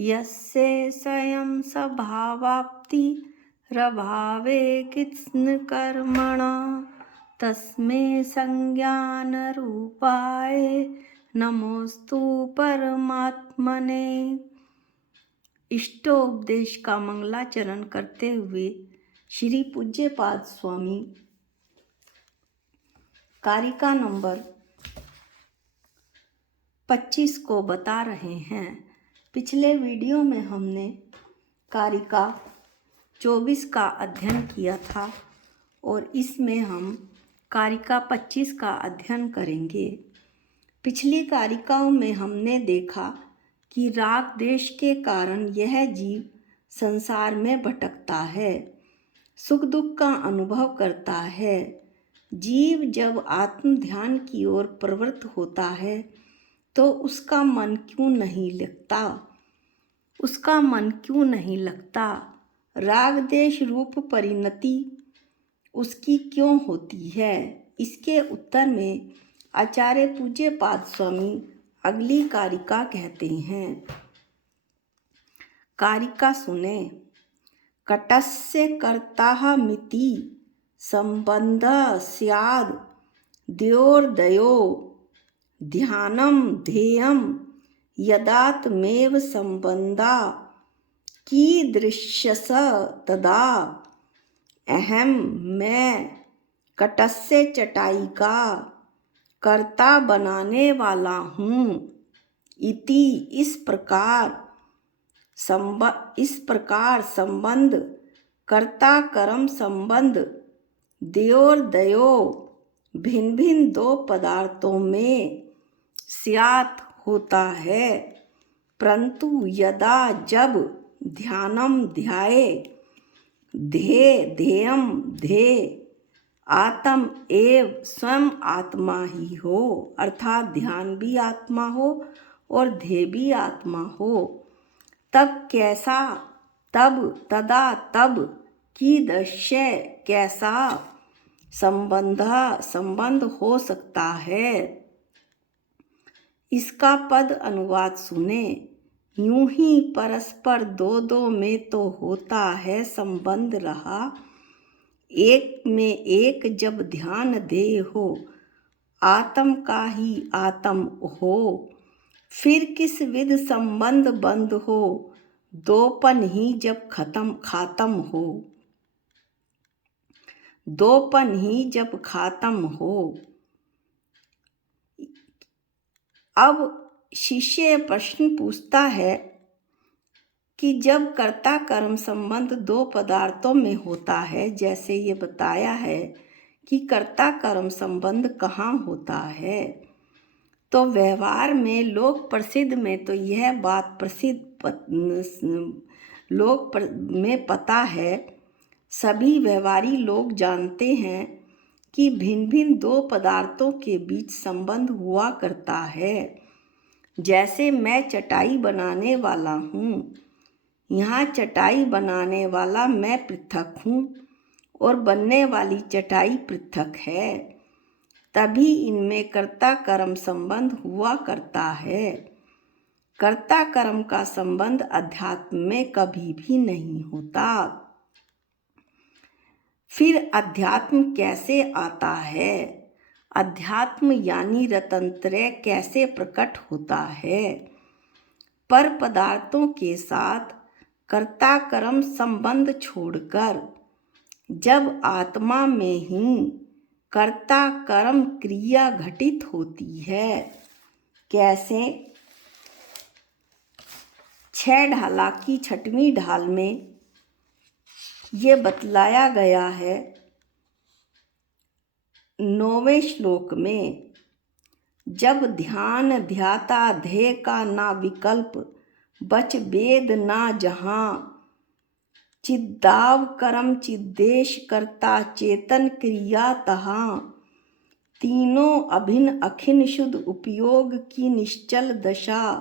यस्य स्वयं स्वभावाप्तिरभावे कृत्स्नकर्मणा तस्मै संज्ञानरूपाय नमोस्तु परमात्मने। इष्टोपदेश का मंगलाचरण करते हुए श्री पूज्यपाद स्वामी कारिका नंबर 25 को बता रहे हैं। पिछले वीडियो में हमने कारिका 24 का अध्ययन किया था और इसमें हम कारिका 25 का अध्ययन करेंगे। पिछली कारिकाओं में हमने देखा कि राग देश के कारण यह जीव संसार में भटकता है, सुख दुख का अनुभव करता है। जीव जब आत्म ध्यान की ओर प्रवृत्त होता है तो उसका मन क्यों नहीं लगता? राग देश रूप परिणति उसकी क्यों होती है? इसके उत्तर में आचार्य पूज्यपाद स्वामी अगली कारिका कहते हैं। कारिका सुने। कटस्य कर्ता मिति संबंध स्याद् द्योर्दयो ध्यानम ध्येयम यदात्मेव संबंधा कीदृशस तदा अहम मैं कटस्य चटाई का कर्ता बनाने वाला हूँ इति इस प्रकार संबंध कर्ता कर्म संबंध द्योर्दयो भिन्न भिन्न दो पदार्थों में स्यात् होता है, परंतु यदा जब ध्यानम ध्याये ध्येयम ध्येय आत्म एव स्वयं आत्मा ही हो, अर्थात ध्यान भी आत्मा हो और ध्येय भी आत्मा हो, तब कैसा तब कीदृश्य कैसा संबंध हो सकता है। इसका पद अनुवाद सुने। यूं ही परस्पर दो में तो होता है संबंध रहा, एक में एक जब ध्यान दे हो, आत्म का ही आत्म हो, फिर किस विध संबंध बंद हो, दोपन ही जब खात्म हो। अब शिष्य प्रश्न पूछता है कि जब कर्ता कर्म संबंध दो पदार्थों में होता है, जैसे ये बताया है कि कर्ता कर्म संबंध कहाँ होता है, तो व्यवहार में लोक प्रसिद्ध में तो यह बात में पता है, सभी व्यवहारी लोग जानते हैं कि भिन्न भिन्न दो पदार्थों के बीच संबंध हुआ करता है। जैसे मैं चटाई बनाने वाला हूँ, यहाँ चटाई बनाने वाला मैं पृथक हूँ और बनने वाली चटाई पृथक है, तभी इनमें कर्ता कर्म संबंध हुआ करता है। कर्ता कर्म का संबंध अध्यात्म में कभी भी नहीं होता। फिर अध्यात्म कैसे आता है? अध्यात्म यानी रतनत्रय कैसे प्रकट होता है? पर पदार्थों के साथ कर्ता कर्म संबंध छोड़कर जब आत्मा में ही कर्ता कर्म क्रिया घटित होती है। कैसे? 6 ढाला की 6वीं ढाल में ये बतलाया गया है 9वें श्लोक में, जब ध्यान ध्याता ध्येय का ना विकल्प बच वेद ना जहाँ, चिद्दाव कर्म चिद्देश करता चेतन क्रिया तहाँ, तीनों अभिन्न अखिन शुद्ध उपयोग की निश्चल दशा,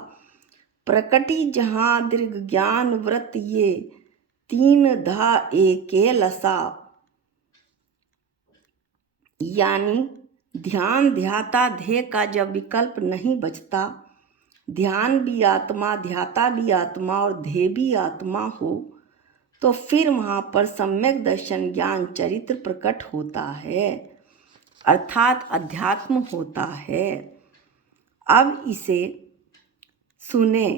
प्रकटी जहाँ दीर्घ ज्ञान व्रत ये तीन धा एके लसा। यानी ध्यान ध्याता ध्येय का जब विकल्प नहीं बचता, ध्यान भी आत्मा, ध्याता भी आत्मा और ध्येय भी आत्मा हो तो फिर वहाँ पर सम्यक दर्शन ज्ञान चरित्र प्रकट होता है, अर्थात अध्यात्म होता है। अब इसे सुने।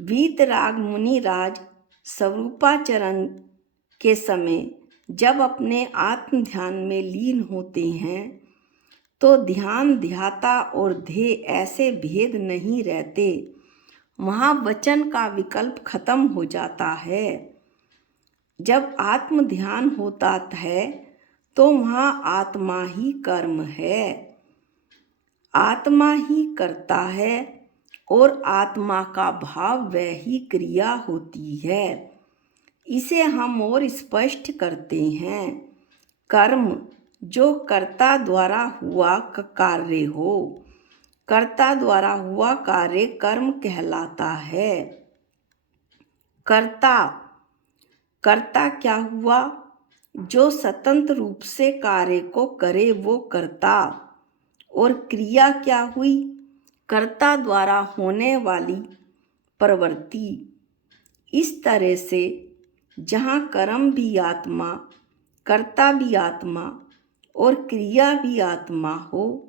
वीतराग मुनिराज स्वरूपाचरण के समय जब अपने आत्म ध्यान में लीन होते हैं तो ध्यान, ध्याता और ध्येय ऐसे भेद नहीं रहते। वहाँ वचन का विकल्प खत्म हो जाता है। जब आत्म ध्यान होता है तो वहाँ आत्मा ही कर्म है, आत्मा ही करता है और आत्मा का भाव वह ही क्रिया होती है। इसे हम और स्पष्ट करते हैं। कर्म जो कर्ता द्वारा हुआ कार्य हो, कर्ता द्वारा हुआ कार्य कर्म कहलाता है। कर्ता क्या हुआ? जो स्वतंत्र रूप से कार्य को करे वो कर्ता। और क्रिया क्या हुई? कर्ता द्वारा होने वाली प्रवृत्ति। इस तरह से जहाँ कर्म भी आत्मा, कर्ता भी आत्मा और क्रिया भी आत्मा हो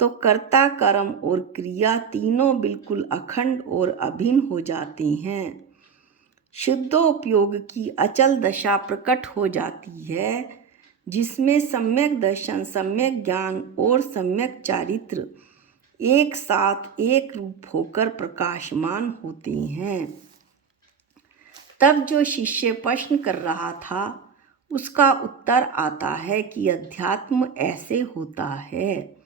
तो कर्ता, कर्म और क्रिया तीनों बिल्कुल अखंड और अभिन्न हो जाते हैं। शुद्धोपयोग की अचल दशा प्रकट हो जाती है जिसमें सम्यक दर्शन, सम्यक ज्ञान और सम्यक चारित्र एक साथ एक रूप होकर प्रकाशमान होते हैं। तब जो शिष्य प्रश्न कर रहा था उसका उत्तर आता है कि अध्यात्म ऐसे होता है।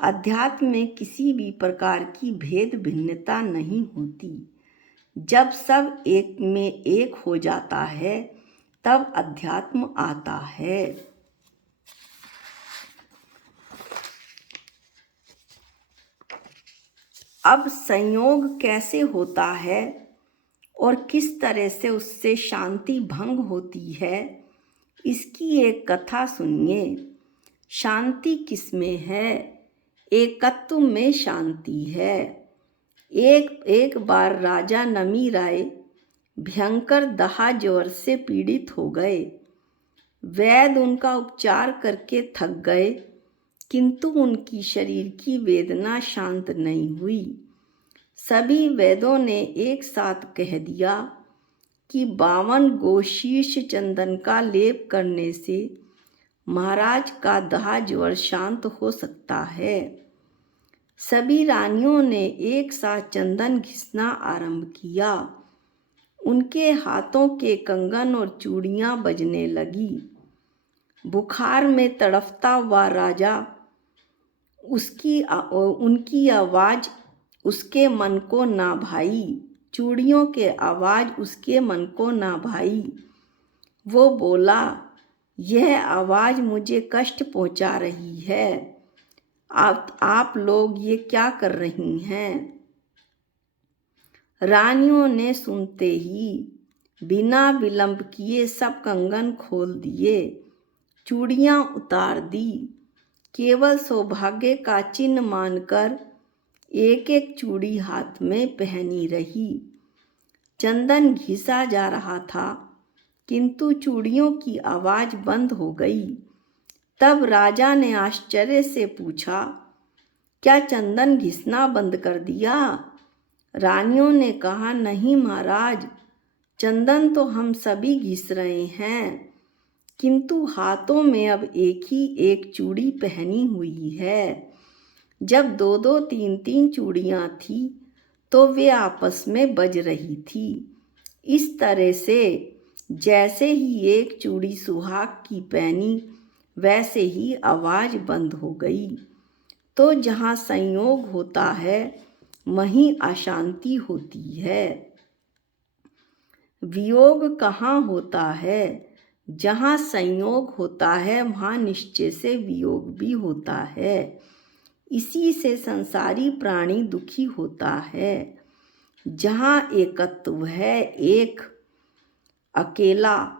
अध्यात्म में किसी भी प्रकार की भेद भिन्नता नहीं होती। जब सब एक में एक हो जाता है तब अध्यात्म आता है। अब संयोग कैसे होता है और किस तरह से उससे शांति भंग होती है, इसकी एक कथा सुनिए। शांति किसमें है? एकत्व में शांति है। एक बार राजा नमी राय भयंकर दाह ज्वर से पीड़ित हो गए। वैद्य उनका उपचार करके थक गए किंतु उनकी शरीर की वेदना शांत नहीं हुई। सभी वैद्यों ने एक साथ कह दिया कि 52 गोशीर्ष चंदन का लेप करने से महाराज का दाह ज्वर शांत हो सकता है। सभी रानियों ने एक साथ चंदन घिसना आरंभ किया। उनके हाथों के कंगन और चूड़ियां बजने लगी। बुखार में तड़फता हुआ राजा, उनकी आवाज़ उसके मन को ना भाई। चूड़ियों के आवाज़ उसके मन को ना भाई। वो बोला, यह आवाज़ मुझे कष्ट पहुंचा रही है। आप लोग ये क्या कर रही हैं? रानियों ने सुनते ही बिना विलंब किए सब कंगन खोल दिए, चूड़ियाँ उतार दी। केवल सौभाग्य का चिन्ह मानकर एक एक चूड़ी हाथ में पहनी रही। चंदन घिसा जा रहा था किंतु चूड़ियों की आवाज़ बंद हो गई। तब राजा ने आश्चर्य से पूछा, क्या चंदन घिसना बंद कर दिया? रानियों ने कहा, नहीं महाराज, चंदन तो हम सभी घिस रहे हैं किंतु हाथों में अब एक ही एक चूड़ी पहनी हुई है। जब 2-2, 3-3 चूड़ियाँ थी तो वे आपस में बज रही थी। इस तरह से जैसे ही एक चूड़ी सुहाग की पहनी वैसे ही आवाज़ बंद हो गई। तो जहाँ संयोग होता है वहीं अशांति होती है। वियोग कहाँ होता है? जहाँ संयोग होता है वहाँ निश्चय से वियोग भी होता है। इसी से संसारी प्राणी दुखी होता है। जहाँ एकत्व है, एक अकेला,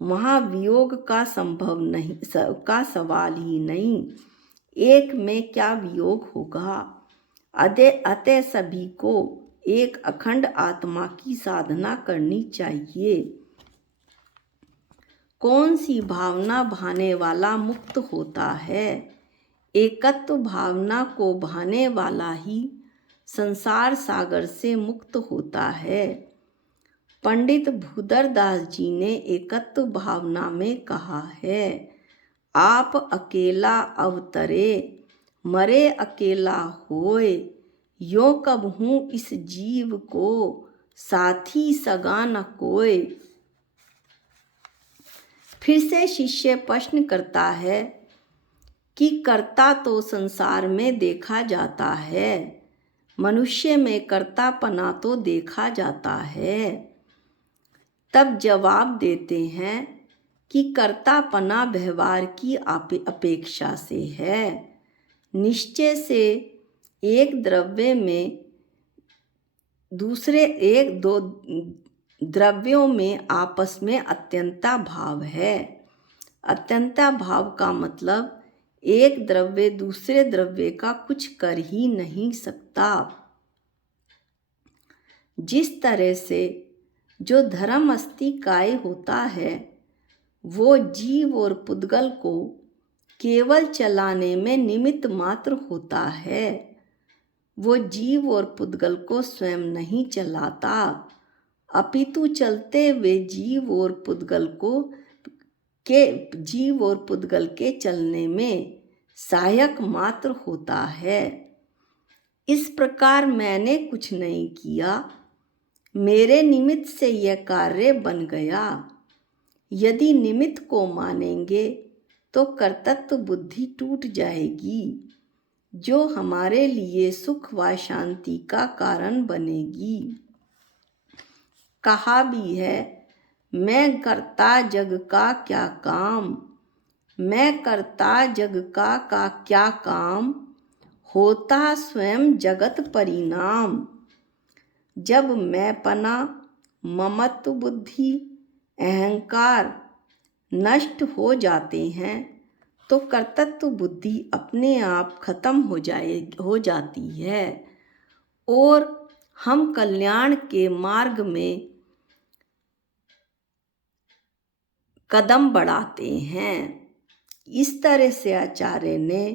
वहाँ वियोग का सवाल ही नहीं। एक में क्या वियोग होगा? अतः सभी को एक अखंड आत्मा की साधना करनी चाहिए। कौन सी भावना भाने वाला मुक्त होता है? एकत्व भावना को भाने वाला ही संसार सागर से मुक्त होता है। पंडित भूदर दास जी ने एकत्व भावना में कहा है, आप अकेला अवतरे, मरे अकेला होए, यो कबहूँ इस जीव को, साथी सगा न कोय। फिर से शिष्य प्रश्न करता है कि कर्ता तो संसार में देखा जाता है, मनुष्य में कर्तापना तो देखा जाता है। तब जवाब देते हैं कि कर्तापना व्यवहार की अपेक्षा से है। निश्चय से एक द्रव्य में दूसरे एक दो द्रव्यों में आपस में अत्यंता भाव है। अत्यंता भाव का मतलब एक द्रव्य दूसरे द्रव्य का कुछ कर ही नहीं सकता। जिस तरह से जो धर्म अस्तिकाय होता है वो जीव और पुद्गल को केवल चलाने में निमित्त मात्र होता है, वो जीव और पुद्गल को स्वयं नहीं चलाता, अपितु चलते हुए जीव और पुद्गल के चलने में सहायक मात्र होता है। इस प्रकार मैंने कुछ नहीं किया, मेरे निमित्त से यह कार्य बन गया। यदि निमित्त को मानेंगे तो कर्तृत्व बुद्धि टूट जाएगी, जो हमारे लिए सुख व शांति का कारण बनेगी। कहा भी है, मैं करता जग का क्या काम, मैं करता जग का क्या काम, होता स्वयं जगत परिणाम। जब मैंपना, ममत्व बुद्धि, अहंकार नष्ट हो जाते हैं तो कर्तृत्व बुद्धि अपने आप खत्म हो जाती है और हम कल्याण के मार्ग में कदम बढ़ाते हैं। इस तरह से आचार्य ने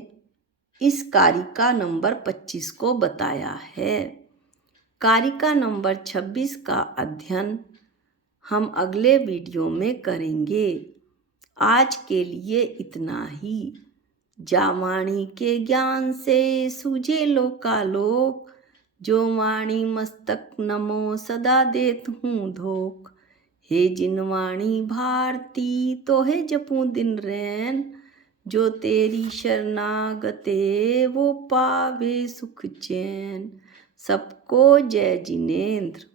इस कारिका नंबर 25 को बताया है। कारिका नंबर 26 का अध्ययन हम अगले वीडियो में करेंगे। आज के लिए इतना ही। जा वाणी के ज्ञान से सूझे लोकालोक, जो वाणी मस्तक नमो सदा देत हूँ धोख। हे जिन वाणी भारती तो है जपूं दिन रैन, जो तेरी शरणागते वो पावे सुख चैन। सबको जय जिनेंद्र।